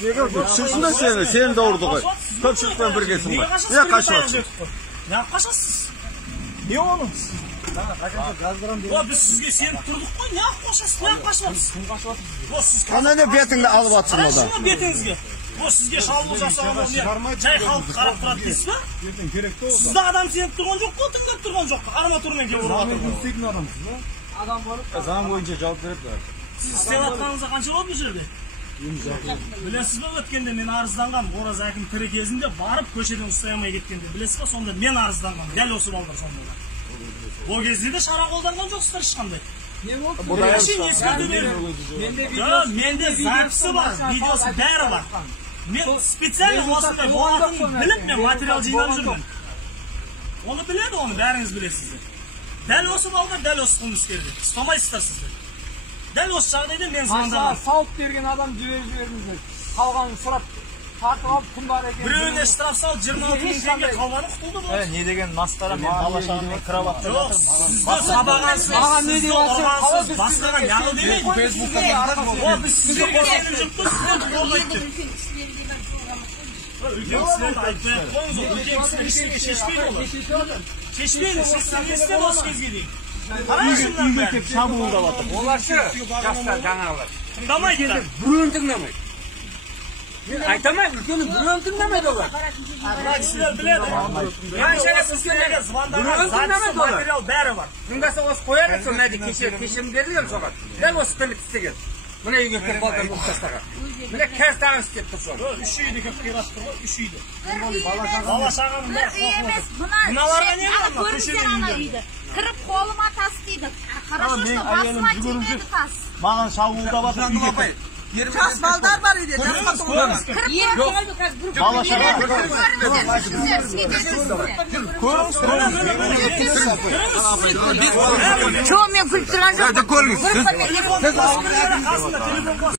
Şurasında seni doğurdu koy. Köpçülükten birgesin var. Niye kaçıyorsun? Ne kaçasınız? Ne onu? Biz sizge senip durduk koy. Ne kaçasınız? Ne kaçasınız? Ana ne betinde alıp atsın o da. Şuna betinizge. Bu sizge şalbı жасауға жай қалып қарап тұрады дейсіз ба? Сізді адам сеніп тұрған жоқ қой, тыңдап тұрған жоқ. Арматурамен келіп ұрып жатыр. Заң бойынша жауап береді. Сіз сенатқаныңызға қанша болды бұл жерде? Білесіз ба, өткенде мен арызданғам. Ораз әкім тірі кезінде барып көшеден ұстай алмай кеткенде. Білесіз ба, сонда мен арызданғам. Дәл осы балдар сонда. Ол кезде де шара қолданған жоқсыздар ешқандай. Менде записі бар, видеосы бәрі бар. Мен специально осындай болатынын біліп, мен материал жинап жүрмін. Оны біледі, оны бәріңіз білесіздер. Дәл осы балдар, дәл осы қылмыскерді. Ұстамайсыздар сіздер. Дәл осы жағдайда мен звондамын. Сауып берген адам жібердіңіздер. Қалғанын сұрап, тартып алып кім бар екен. Біреуіне штраф салып 26 000 теңге қалғаны құтылды болды. Не деген масқара, мен бала-шағамен кіріп алып жатырмын. Сізді сабағансыз, сізді ұрғансыз, басқаға яғы демейді. Біз сіздерге сеніп жүріппіз, сіздерді қолдайды. Үлкен кісілерді айтпай қойыңыз, үлкен кісілер ештеңе шешпейді олар. Шешпейді, шешсеңіз істеп осы кезге дейін. Қарайшымдан бәрі. Олар шы, жастар жаңағылар. Тыңдамайды. Біреуін тыңдамайды. Мен айтамайым, үлкені біреуін тыңдамайды олар. Сіздер біледі. Қанша рет сіздерге звондаған, записі, материал бәрі бар. Тыңдаса осы қояды, сол мәді кешірім берілген соған. Дәл осы тірлік істеген. Мына үйге кеп балдан бұқ тастаған. Міне кәс тағын істеп тұр соны. Үш үйді кеп қиратып тұр ғой, үш үйді. Бала-шағаның бәрі қоқылады. Мыналарға не бар? Көрінсен ана үйді. Кіріп қолыма тас дейді. Қарасыршы басыма тимеді тас. Маған шабуылдап жатыр үйге. Жас балдар бар үйде. Жоқ, мен күліп тұрған жоқпын.